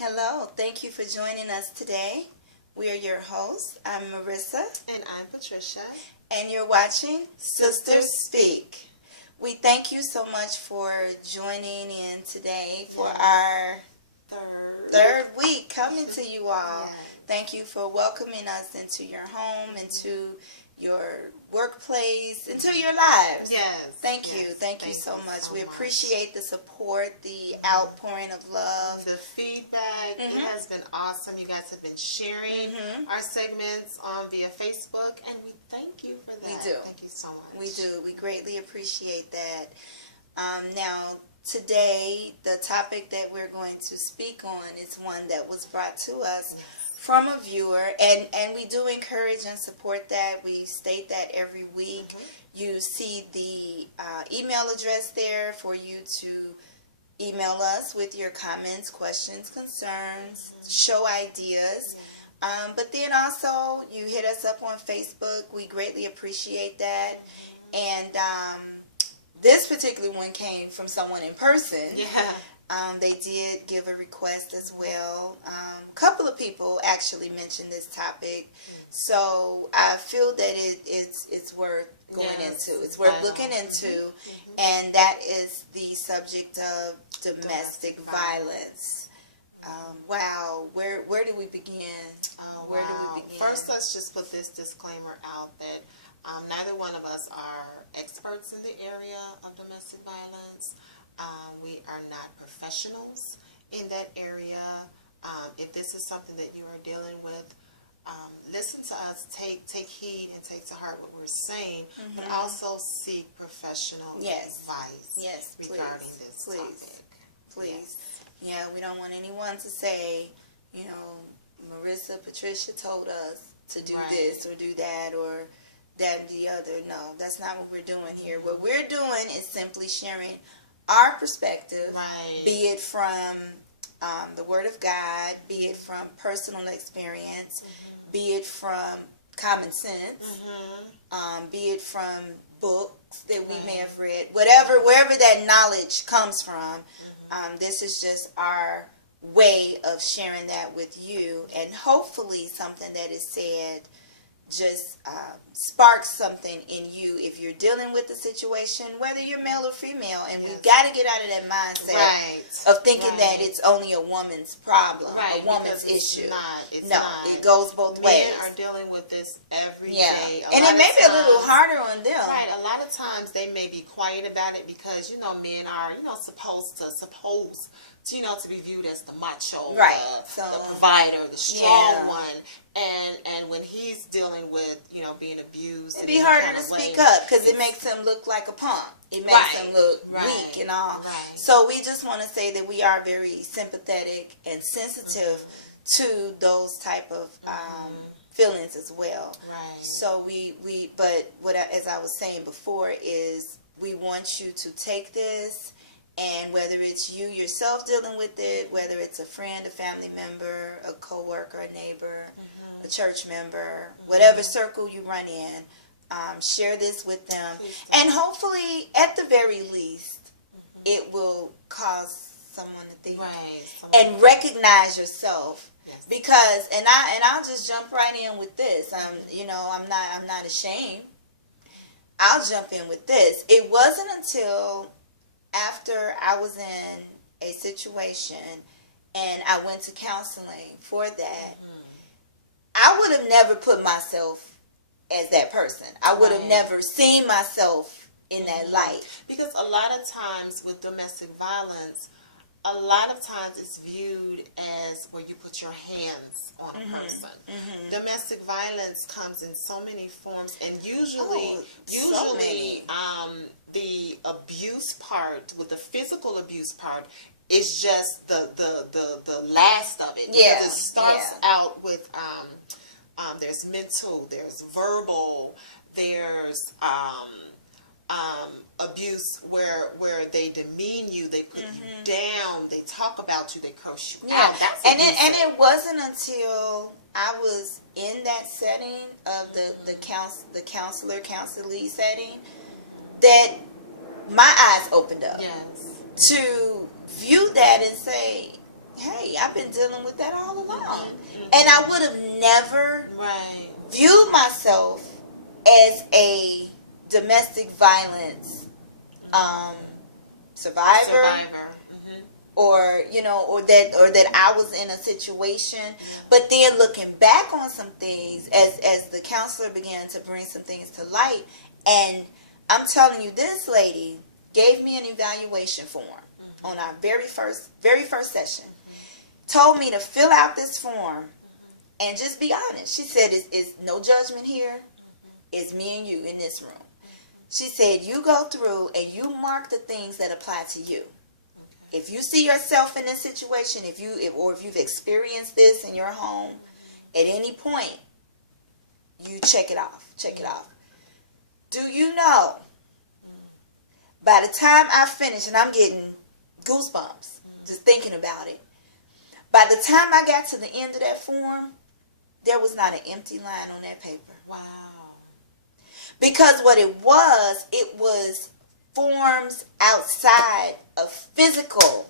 Hello, thank you for joining us today. We are your hosts. I'm Marissa. And I'm Patricia. And you're watching Sisters Speak. We thank you so much for joining in today for our third week coming to you all. Yes. Thank you for welcoming us into your home, into your workplace, into your lives. Yes. Thank you. Thank you so much. We appreciate the support, the outpouring of love. The feedback. It has been awesome. You guys have been sharing our segments via Facebook, and we thank you for that. We do. Thank you so much. We do. We greatly appreciate that. Now, today, the topic that we're going to speak on is one that was brought to us from a viewer, and we do encourage and support that. We state that every week. You see the email address there for you to email us with your comments, questions, concerns, show ideas. But then also, you hit us up on Facebook. We greatly appreciate that. And this particular one came from someone in person. Yeah. They did give a request as well. A couple of people actually mentioned this topic. So I feel that it's worth going into. It's worth looking into. And that is the subject of domestic violence. Wow. Where do we begin? Where do we begin? First, let's just put this disclaimer out that neither one of us are experts in the area of domestic violence. We are not professionals in that area. If this is something that you are dealing with, listen to us, take heed and take to heart what we're saying, but also seek professional advice regarding this topic. Please. Yeah, we don't want anyone to say, you know, Marissa, Patricia told us to do this or do that or that and the other. No, that's not what we're doing here. What we're doing is simply sharing our perspective, be it from the Word of God, be it from personal experience, be it from common sense, be it from books that we may have read, wherever that knowledge comes from. This is just our way of sharing that with you, and hopefully something that is said just sparks something in you if you're dealing with the situation, whether you're male or female. And we've got to get out of that mindset of thinking that it's only a woman's problem, a woman's issue. It's not. It goes both ways. Men are dealing with this every day. And it may be a little harder on them. Right. A lot of times they may be quiet about it because, men are, supposed to be viewed as the macho, the provider, the strong one. And when he's dealing with, being abused, it'd be harder to speak up because it makes him look like a punk. It makes him look weak and all. So we just want to say that we are very sympathetic and sensitive to those type of feelings as well. So but as I was saying before, is we want you to take this. And whether it's you yourself dealing with it, whether it's a friend, a family member, a coworker, a neighbor, a church member, whatever circle you run in, share this with them. And hopefully, at the very least, it will cause someone to think and recognize yourself. Because, and I'll just jump right in with this. I'm not ashamed. I'll jump in with this. It wasn't until after I was in a situation and I went to counseling for that, I would have never put myself as that person. I would have never seen myself in that light. Because a lot of times with domestic violence, a lot of times it's viewed as where you put your hands on a person. Domestic violence comes in so many forms, and usually the abuse part, with the physical abuse part, is just the last of it. Because it starts out with there's mental, there's verbal, there's abuse where they demean you, they put you down, they talk about you, they curse you out. And it wasn't until I was in that setting of the counselee setting that my eyes opened up to view that and say, hey, I've been dealing with that all along. And I would have never viewed myself as a domestic violence survivor. Or or that I was in a situation. But then looking back on some things, as the counselor began to bring some things to light, and I'm telling you, this lady gave me an evaluation form on our very first session. Told me to fill out this form and just be honest. She said, "It's no judgment here. It's me and you in this room." She said, "You go through and you mark the things that apply to you. If you see yourself in this situation, if you've experienced this in your home at any point, you check it off. Check it off. Do you know, by the time I finish, and I'm getting goosebumps just thinking about it, by the time I got to the end of that form, there was not an empty line on that paper. Wow. Because what it was forms outside of physical.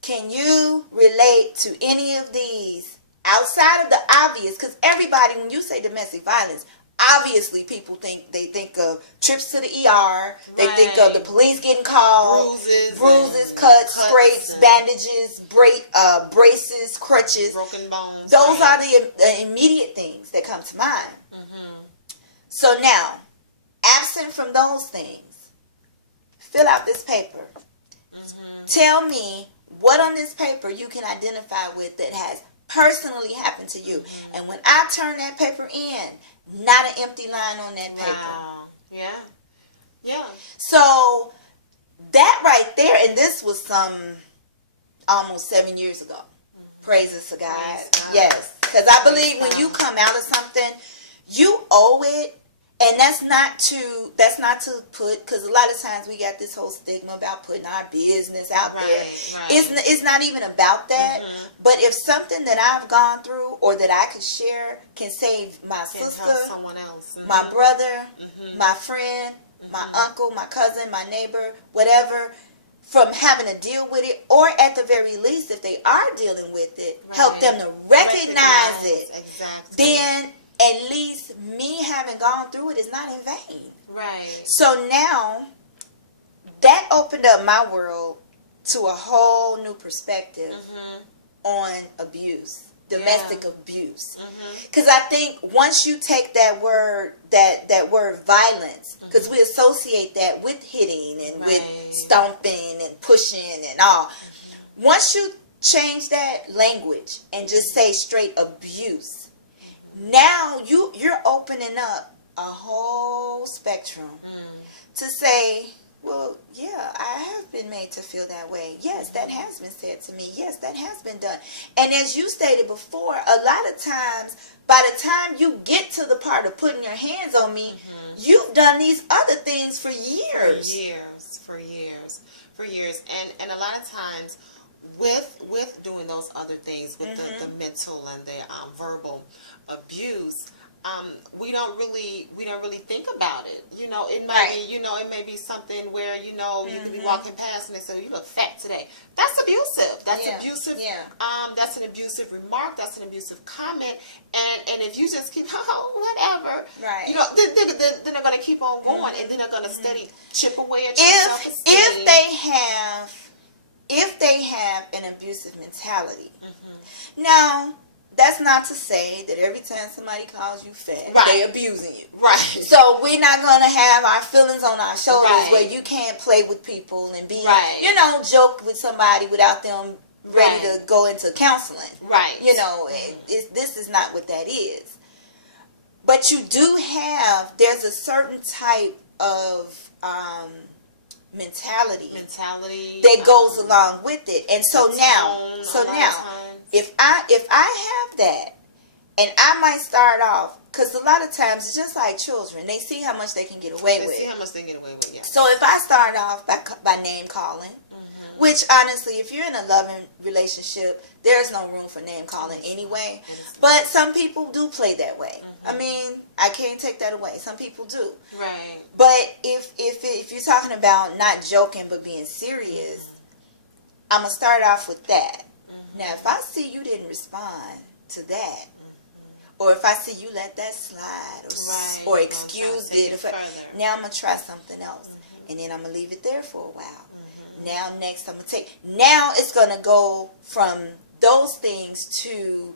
Can you relate to any of these outside of the obvious? Because everybody, when you say domestic violence, obviously people think of trips to the ER. They think of the police getting called, bruises, cuts, scrapes, bandages, braces, crutches, broken bones. Those are the immediate things that come to mind. So now, absent from those things, fill out this paper. Tell me what on this paper you can identify with that has personally happened to you. And when I turn that paper in, not an empty line on that paper. Wow. Yeah. So that right there, and this was almost 7 years ago. Praises to God. Yes. Because I believe when you come out of something, you owe it. And that's not to put, because a lot of times we got this whole stigma about putting our business out there. It's not even about that. But if something that I've gone through or that I could share can save my sister, someone else, my brother, my friend, my uncle, my cousin, my neighbor, whatever, from having to deal with it, or at the very least, if they are dealing with it, help them to recognize it. Exactly. Then at least me having gone through it is not in vain. Right. So now, that opened up my world to a whole new perspective on abuse, domestic abuse. Because I think once you take that word violence, because we associate that with hitting and with stomping and pushing and all. Once you change that language and just say straight abuse, now you're opening up a whole spectrum to say, well, yeah, I have been made to feel that way. Yes, that has been said to me. Yes, that has been done. And as you stated before, a lot of times, by the time you get to the part of putting your hands on me, you've done these other things for years. For years. And a lot of times, with doing those other things, with the mental and the verbal abuse, we don't really think about it. It might be, it may be something where, you can be walking past and they say, you look fat today. That's abusive. That's abusive. That's an abusive remark. That's an abusive comment. And if you just keep, whatever, then they're going to keep on going, and then they're going to steady chip away at your self-esteem. If they have an abusive mentality. Now, that's not to say that every time somebody calls you fat, they're abusing you. So we're not going to have our feelings on our shoulders where you can't play with people and be, joke with somebody without them ready to go into counseling. This is not what that is. But you do there's a certain type of mentality that goes along with it. And so now if I have that, and I might start off, because a lot of times it's just like children, they see how much they can get away with. So if I start off by name calling, which honestly, if you're in a loving relationship, there's no room for name calling anyway. But some people do play that way. I mean, I can't take that away. Some people do. But if you're talking about not joking but being serious, I'm going to start off with that. Now, if I see you didn't respond to that, or if I see you let that slide, or excused it, now I'm going to try something else. And then I'm going to leave it there for a while. Now, next, I'm going to take, now it's going to go from those things to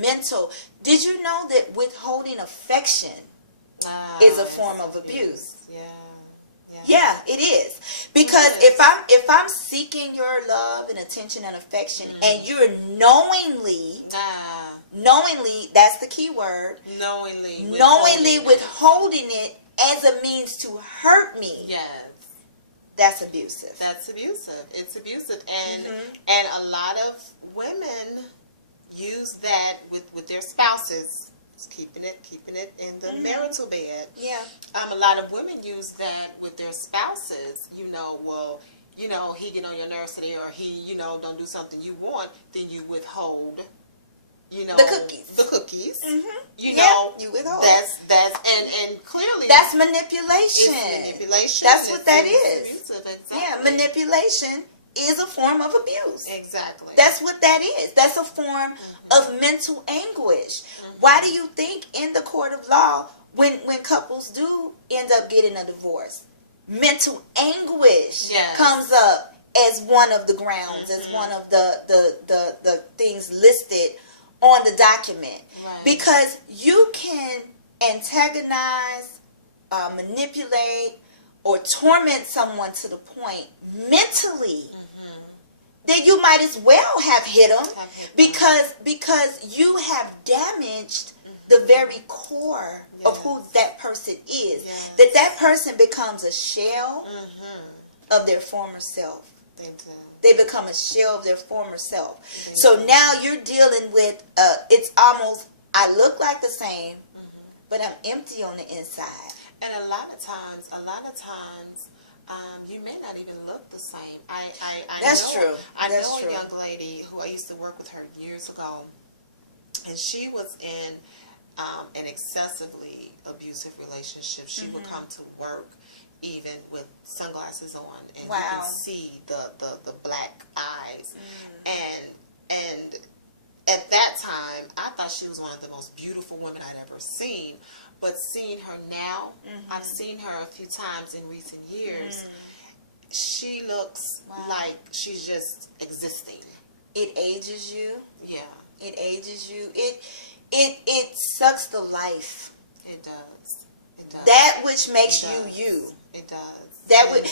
mental. Did you know that withholding affection is a form of abuse? Yeah, it is. Because if I'm seeking your love and attention and affection, and you're knowingly, that's the key word, knowingly withholding it as a means to hurt me. Yes. That's abusive. That's abusive. It's abusive. And a lot of women use that with their spouses. Keeping it in the marital bed. Yeah. A lot of women use that with their spouses. Well, he get on your nerves today, or he, don't do something you want, then you withhold. The cookies. The cookies. You withhold. That's and clearly that's manipulation. It's manipulation. That's what that is. Abusive, exactly. Yeah, manipulation is a form of abuse. Exactly. That's what that is. That's a form of mental anguish. Why do you think in the court of law, when couples do end up getting a divorce, mental anguish comes up as one of the grounds, as one of the things listed on the document? Right. Because you can antagonize, manipulate, or torment someone to the point mentally that you might as well have hit them, because you have damaged the very core of who that person is. That person becomes a shell of their former self. They become a shell of their former self. So now you're dealing with, it's almost, I look like the same, but I'm empty on the inside. And a lot of times, you may not even look the same. That's true. I know a young lady who I used to work with her years ago, and she was in an excessively abusive relationship. She would come to work even with sunglasses on, and you could see the black eyes. And at that time, I thought she was one of the most beautiful women I'd ever seen. But seeing her now, I've seen her a few times in recent years, she looks like she's just existing. It ages you. Yeah. It ages you. It sucks the life. It does. It does. That which makes you. It does. That would,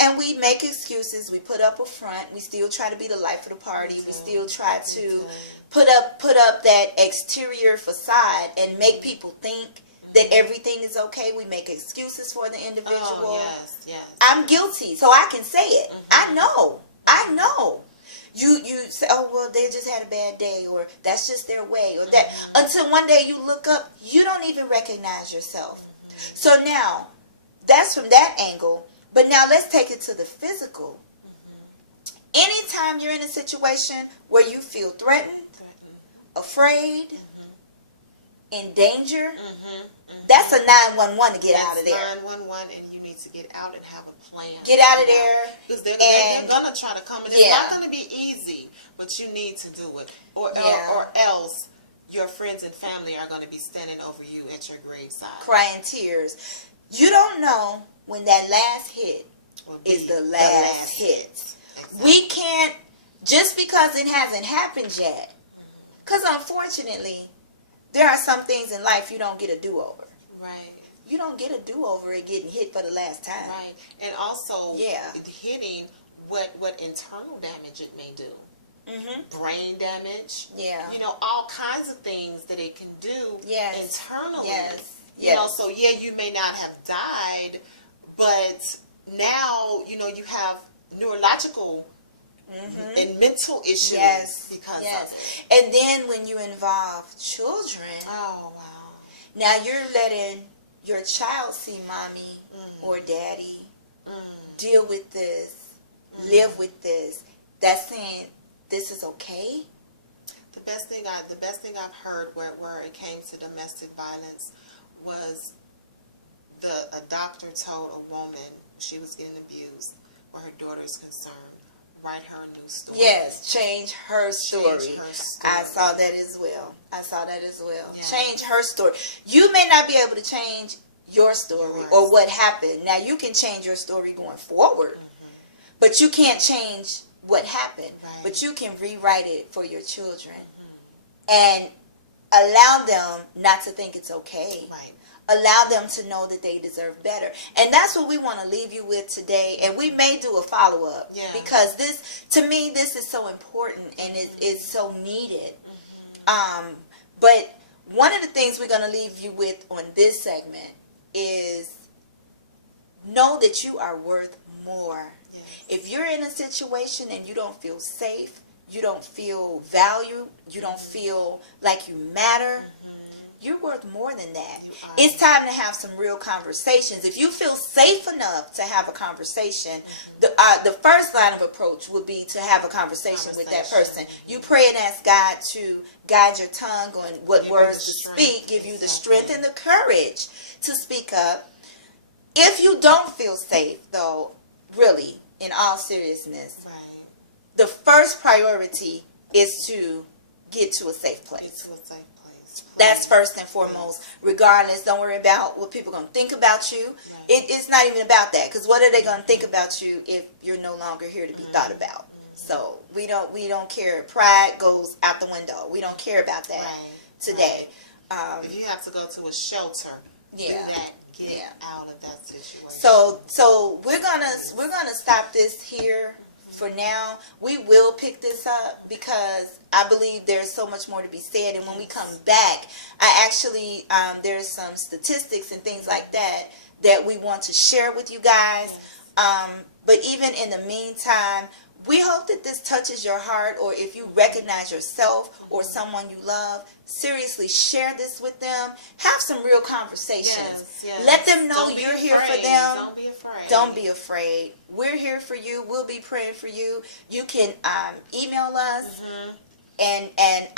and we make excuses. We put up a front. We still try to be the life of the party. We still try to put up that exterior facade and make people think that everything is okay. We make excuses for the individual. Oh, yes. I'm guilty, so I can say it. I know. You say, oh, well, they just had a bad day, or that's just their way, or that, until one day you look up, you don't even recognize yourself. So now, that's from that angle. But now let's take it to the physical. Anytime you're in a situation where you feel threatened, afraid, in danger, that's a 911 to get out of there. 911, and you need to get out and have a plan. Get out of there. Because they're going to try to come in. It's not going to be easy, but you need to do it. Or else your friends and family are going to be standing over you at your graveside. Crying tears. You don't know when that last hit is the last hit. Exactly. We can't, just because it hasn't happened yet, because unfortunately, there are some things in life you don't get a do-over. Right. You don't get a do-over at getting hit for the last time. Right. And also hitting what internal damage it may do. Brain damage. Yeah. All kinds of things that it can do internally. Yes. So you may not have died, but now, you have neurological and mental issues because of it. And then when you involve children, oh wow! Now you're letting your child see mommy or daddy deal with this, live with this. That's saying this is okay. The best thing I've heard where it came to domestic violence was a doctor told a woman she was getting abused where her daughter is concerned. write her a new story. Yes, change her story. Change her story. I saw that as well. Yeah. Change her story. You may not be able to change your story or what happened. Now, you can change your story going forward, but you can't change what happened. Right. But you can rewrite it for your children and allow them not to think it's okay. Right. Allow them to know that they deserve better. And that's what we want to leave you with today. And we may do a follow-up. Yeah. Because this, to me, this is so important and it's so needed. But one of the things we're going to leave you with on this segment is know that you are worth more. Yes. If you're in a situation and you don't feel safe, you don't feel valued, you don't feel like you matter, you're worth more than that. It's time to have some real conversations. If you feel safe enough to have a conversation, the first line of approach would be to have a conversation with that person. You pray and ask God to guide your tongue on what words to speak, give you the strength and the courage to speak up. If you don't feel safe, though, really, in all seriousness, the first priority is to get to a safe place. That's first and foremost. Regardless, don't worry about what people are going to think about you. It's not even about that, because what are they going to think about you if you're no longer here to be thought about? So we don't care. Pride goes out the window. We don't care about that today. If you have to go to a shelter, do that. Get out of that situation. So we're gonna stop this here for now. We will pick this up because I believe there's so much more to be said. And when we come back, I actually there's some statistics and things like that we want to share with you guys. But even in the meantime, we hope that this touches your heart, or if you recognize yourself or someone you love, seriously share this with them. Have some real conversations. Let them know you're here for them. Don't be afraid. Don't be afraid. We're here for you. We'll be praying for you. You can email us. And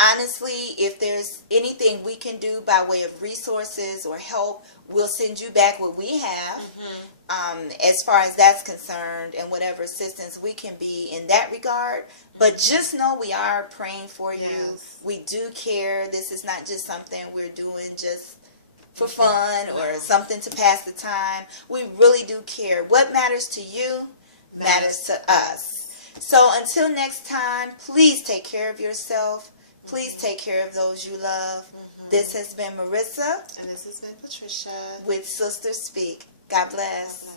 honestly, if there's anything we can do by way of resources or help, we'll send you back what we have. As far as that's concerned, and whatever assistance we can be in that regard. But just know we are praying for you. We do care. This is not just something we're doing just for fun or something to pass the time. We really do care. What matters to you matters to us. So until next time, please take care of yourself. Please take care of those you love. This has been Marissa. And this has been Patricia. With SistersSpeak. God bless.